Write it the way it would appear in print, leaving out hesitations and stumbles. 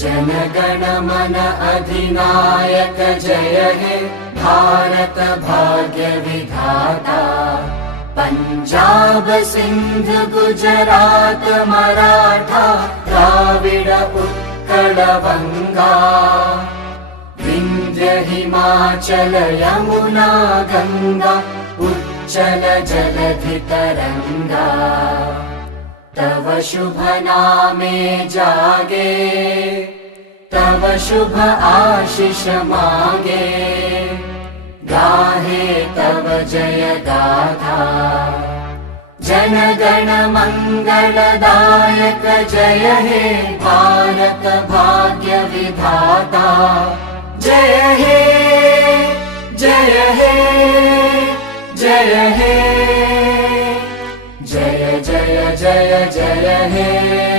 जनगण मन अधिनायक जय हे भारत भाग्य विधाता। पंजाब सिंध गुजरात मराठा द्राविड उत्कल बंगा। विंध्य हिमाचल यमुना गंगा उच्चल जलधि तरंगा। तव शुभ नामे जागे तव शुभ आशीष मागे। गाहे तव जय गाथा जनगण मंगलदायक जय हे भारत भाग्य विधाता। जय हे जय हे जय हे जय जय जय जय हे।